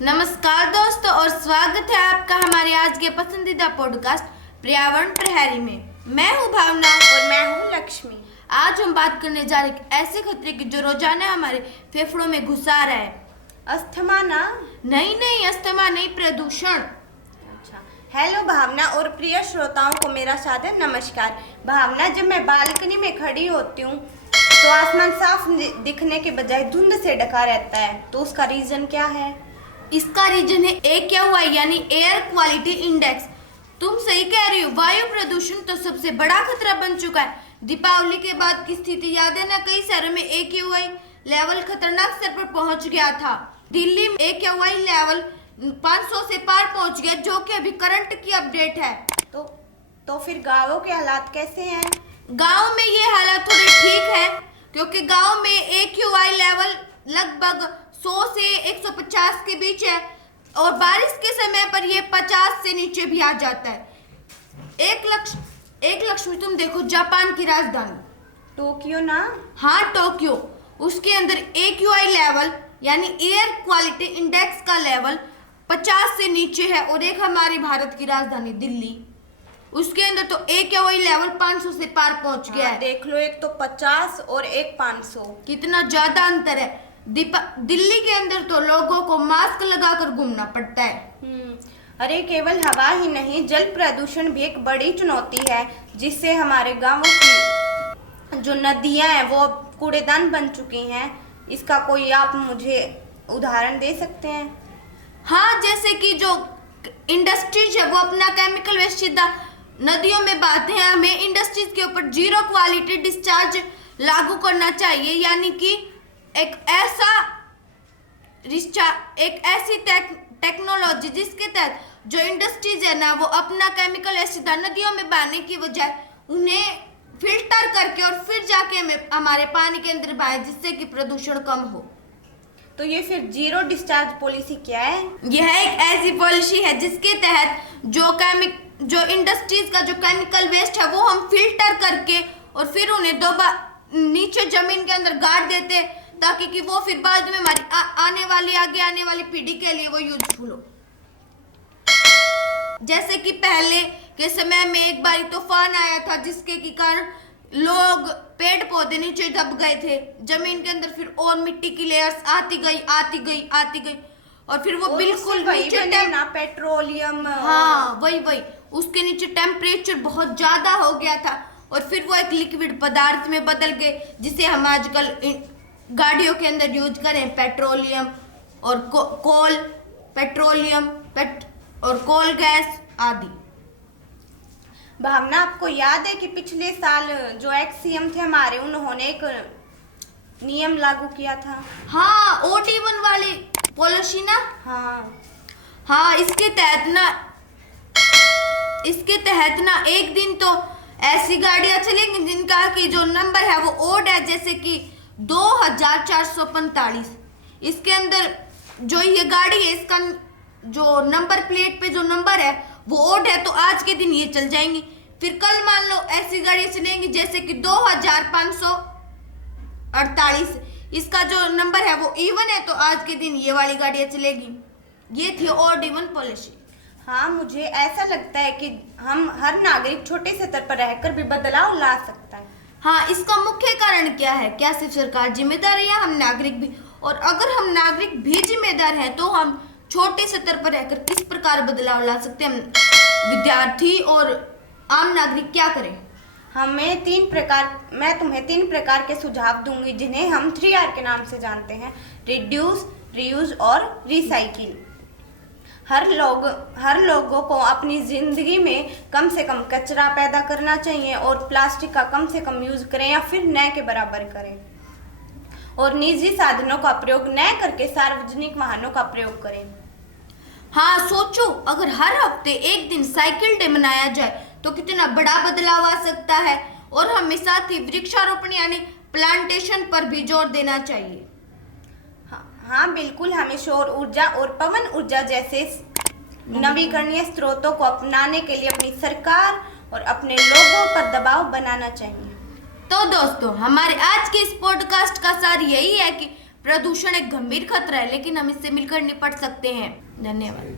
नमस्कार दोस्तों और स्वागत है आपका हमारे आज के पसंदीदा पॉडकास्ट पर्यावरण प्रहरी में। मैं हूं भावना और मैं हूं लक्ष्मी। आज हम बात करने जा रहे हैं ऐसे खतरे की जो रोजाना हमारे फेफड़ों में घुसा रहा है। अस्थमा ना? नहीं, अस्थमा नहीं, प्रदूषण। अच्छा, हेलो भावना और प्रिय श्रोताओं को मेरा सादर नमस्कार। भावना, जब मैं बालकनी में खड़ी होती हूँ तो आसमान साफ दिखने के बजाय धुंध से ढका रहता है, तो उसका रीजन क्या है? इसका रीजन है AQI यानी एयर क्वालिटी इंडेक्स। तुम सही कह रही हो, वायु प्रदूषण तो सबसे बड़ा खतरा बन चुका है। दीपावली के बाद की स्थिति याद है ना, कई शहरों में AQI लेवल खतरनाक स्तर पर पहुंच गया था। दिल्ली में AQI लेवल 500 से पार पहुंच गया, जो कि अभी करंट की अपडेट है। तो फिर गाँवों के हालात कैसे हैं? गांव में ये हालात थोड़े ठीक है, क्योंकि गांव में AQI लेवल लगभग 100 से 150 के बीच है और बारिश के समय पर ये 50 से नीचे भी आ जाता है। एक लक्ष्मी, तुम देखो जापान की राजधानी टोक्यो ना? हाँ, टोक्यो। उसके अंदर AQI लेवल यानी एयर क्वालिटी इंडेक्स का लेवल 50 से नीचे है। और एक हमारी भारत की राजधानी दिल्ली, उसके अंदर तो AQI लेवल 500 से पार पहुंच गया है। देख लो, एक तो 50 और एक 500, कितना ज्यादा अंतर है। दिल्ली के अंदर तो लोगों को मास्क लगाकर घूमना पड़ता है। अरे केवल हवा ही नहीं, जल प्रदूषण भी एक बड़ी चुनौती है, जिससे हमारे गांवों की जो नदियां हैं वो अब कूड़ेदान बन चुकी हैं। इसका कोई आप मुझे उदाहरण दे सकते हैं? हाँ, जैसे कि जो इंडस्ट्रीज है वो अपना केमिकल वेस्ट सीधा नदियों में बहाते हैं। हमें इंडस्ट्रीज के ऊपर जीरो क्वालिटी डिस्चार्ज लागू करना चाहिए, यानी कि एक ऐसी टेक्नोलॉजी जिसके तहत जो इंडस्ट्रीज है ना, वो अपना केमिकल वेस्ट सीधा नदियों में बहाने की बजाय उन्हें फिल्टर करके और फिर जाके हमें हमारे पानी के अंदर बहाए, जिससे कि प्रदूषण कम हो। तो ये फिर जीरो डिस्चार्ज पॉलिसी क्या है? यह एक ऐसी पॉलिसी है जिसके तहत जो इंडस्ट्रीज का जो केमिकल वेस्ट है वो हम फिल्टर करके और फिर उन्हें नीचे जमीन के अंदर गाड़ देते, ताकि कि वो फिर बाद में हमारी आगे आने वाली पीढ़ी के लिए वो यूजफुल हो। जैसे कि पहले के समय में एक बार तूफान आया था, जिसके के कारण लोग पेड़ पौधे नीचे दब गए थे जमीन के अंदर, फिर और मिट्टी की लेयर्स आती गई और फिर वो बिल्कुल नीचे ना पेट्रोलियम। हाँ, वही उसके नीचे टेम्परेचर बहुत ज्यादा हो गया था और फिर वो एक लिक्विड पदार्थ में बदल गए, जिसे हम आजकल गाड़ियों के अंदर यूज करें, पेट्रोलियम और कोल गैस आदि। भावना, आपको याद है कि पिछले साल जो एक्स CM थे हमारे, उन्होंने एक नियम लागू किया था? हाँ, OD1 वाली पॉलिसी ना। हाँ, इसके तहत ना एक दिन तो ऐसी गाड़ियां चलेंगी जिनका कि जो नंबर है वो ओड है, जैसे कि 2445। इसके अंदर जो ये गाड़ी है, इसका जो नंबर प्लेट पे जो नंबर है वो ओड है, तो आज के दिन ये चल जाएंगी। फिर कल मान लो ऐसी गाड़ियां चलेंगी जैसे कि 2548, इसका जो नंबर है वो इवन है, तो आज के दिन ये वाली गाड़ियां चलेगी। ये थी OD1 पॉलिसी। हाँ, मुझे ऐसा लगता है कि हम हर नागरिक छोटे स्तर पर रहकर भी बदलाव ला सकता है। हाँ, इसका मुख्य कारण क्या है? क्या सिर्फ सरकार जिम्मेदार है या हम नागरिक भी? और अगर हम नागरिक भी जिम्मेदार हैं तो हम छोटे स्तर पर रहकर किस प्रकार बदलाव ला सकते हैं? विद्यार्थी और आम नागरिक क्या करें? मैं तुम्हें 3 प्रकार के सुझाव दूंगी, जिन्हें हम 3R के नाम से जानते हैं: रिड्यूस, रीयूज और रिसाइकिल। हर लोगों को अपनी जिंदगी में कम से कम कचरा पैदा करना चाहिए और प्लास्टिक का कम से कम यूज करें या फिर न के बराबर करें, और निजी साधनों का प्रयोग न करके सार्वजनिक वाहनों का प्रयोग करें। हाँ, सोचो अगर हर हफ्ते एक दिन साइकिल डे मनाया जाए तो कितना बड़ा बदलाव आ सकता है। और हमें साथ ही वृक्षारोपण यानी प्लांटेशन पर भी जोर देना चाहिए। हाँ बिल्कुल, हमें सौर ऊर्जा और पवन ऊर्जा जैसे नवीकरणीय स्रोतों को अपनाने के लिए अपनी सरकार और अपने लोगों पर दबाव बनाना चाहिए। तो दोस्तों, हमारे आज के इस पॉडकास्ट का सार यही है कि प्रदूषण एक गंभीर खतरा है, लेकिन हम इससे मिलकर निपट सकते हैं। धन्यवाद।